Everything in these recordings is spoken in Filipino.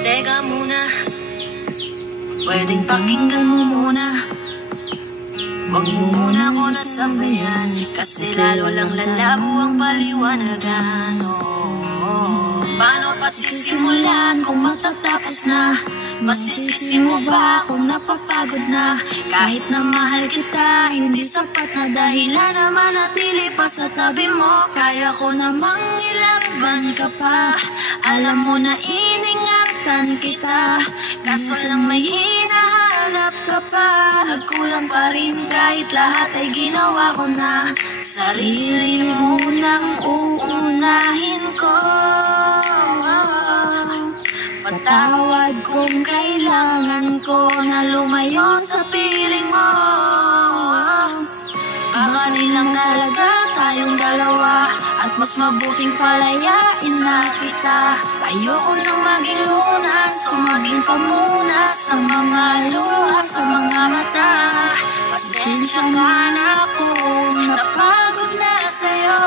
Teka muna, pwedeng pakinggan mo muna. Huwag mo muna ako nasabayan, kasi lalo lang lalabo ang paliwanagan. Paano pa sisimulan kung magtatapos na? Masisisi mo ba kung napapagod na? Kahit na mahal kita, hindi sapat na dahilan na manatili pa sa tabi mo. Kaya ko namang ilaban ka pa, alam mo na iningatan kita, kaso lang may hinahanap ka pa. Nagkulang pa rin kahit lahat ay ginawa ko na. Sarili mo nang uunahin ko. Patawad kung kailangan ko na lumayo sa piling mo. Baka nilang talaga tayong dalawa, at mas mabuting palayain na kita. Ayoko nang maging lunas o maging pamunas ng mga luha sa mga mata. Pasensya ka na kung napagod na sa'yo.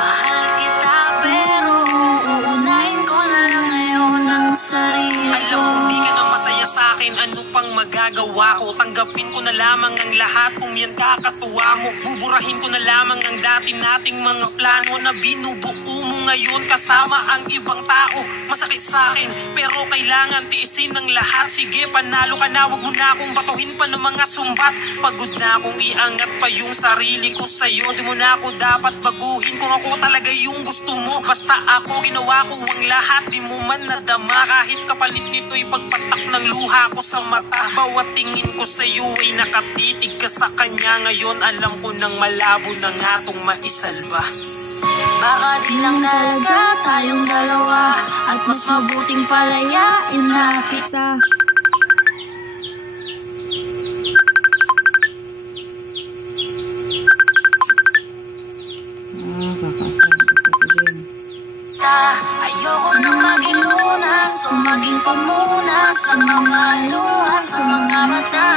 Mahal kita pero uunahin ko na lang ngayon ang sarili ko. Alam ko di ka na masaya sa'kin, ano pang magagawa ko? Tanggapin ko na lamang ang lahat kung yan kakatuwa mo. Buburahin ko na lamang ang dati nating mga plano na binubuo mo ngayon kasama ang ibang tao. Masakit sa'kin pero kailangan tiisin ng lahat. Sige, panalo ka na, wag mo na akong batuhin pa ng mga sumbat. Pagod na akong iangat pa yung sarili ko sa'yo. Di mo na ako dapat baguhin kung ako talaga yung gusto mo. Basta ako, ginawa ko ang lahat, di mo man nadama. Kahit kapalit nito'y pagpatak ng luha ko sa mata. Bawat tingin ko sa'yo ay nakatitig ka sa kanya. Ngayon alam ko nang malabo na nga tong maisalba. Baka di lang talaga tayong dalawa, at mas mabuting palayain na kita. Ayoko nang maging lunas o maging pamunas ng mga luha sa mga mata.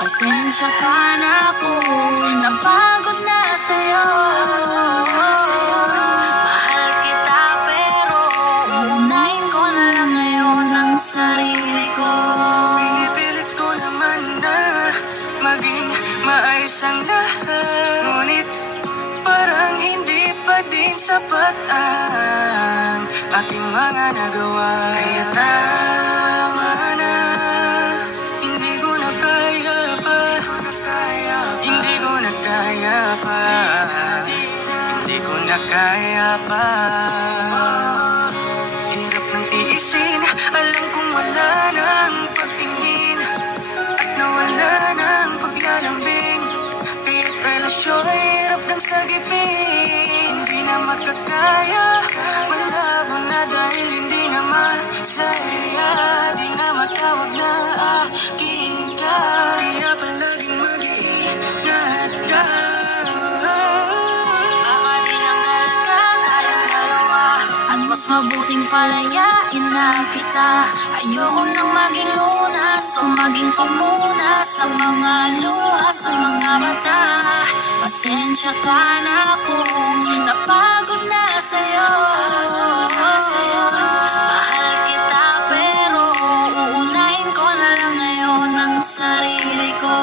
Pasensya ka na kung napagod na sa'yo. Mahal kita pero uunahin ko na lang ngayon ang sarili ko. Pinipilit ko naman na maging maayos ang lahat, ngunit parang hindi pa din sapat ang aking mga nagawa. Kaya tama na, hindi ko na kaya pa, hindi ko na kaya pa, hindi ko na kaya pa. Hirap ng tiisin, alam kong wala nang pagtingin, at nawala nang paglalambing. Kahit relasyon ay hirap ng sagipin, hindi na magkakaya. Malabo na dahil hindi na masaya, di na matawag na akin ka. Kaya palaging mag-iingat ka. Baka di lang talaga tayong dalawa, at mas mabuting palayain na kita. Ayoko nang maging lunas o maging pamunas ng mga luha sa mga mata. Pasensya ka na kung napagod na sa'yo. Mahal kita pero uunahin ko na lang ngayon ang sarili ko.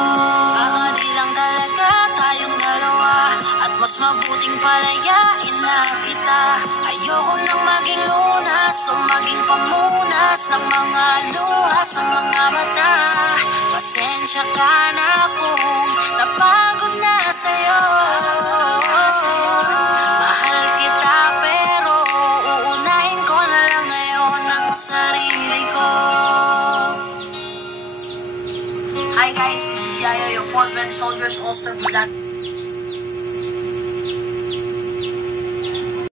Baka di lang talaga tayong dalawa, at mas mabuting palayain na kita. Ayoko nang maging lunas o maging pamunas ng mga luha sa mga mata. Pasensya ka na kung napagod na sa'yo. Mahal kita pero uunahin ko na lang ngayon ang sarili ko. Hi guys, this is Yaya, your 4th Men Soldiers All-Star Production.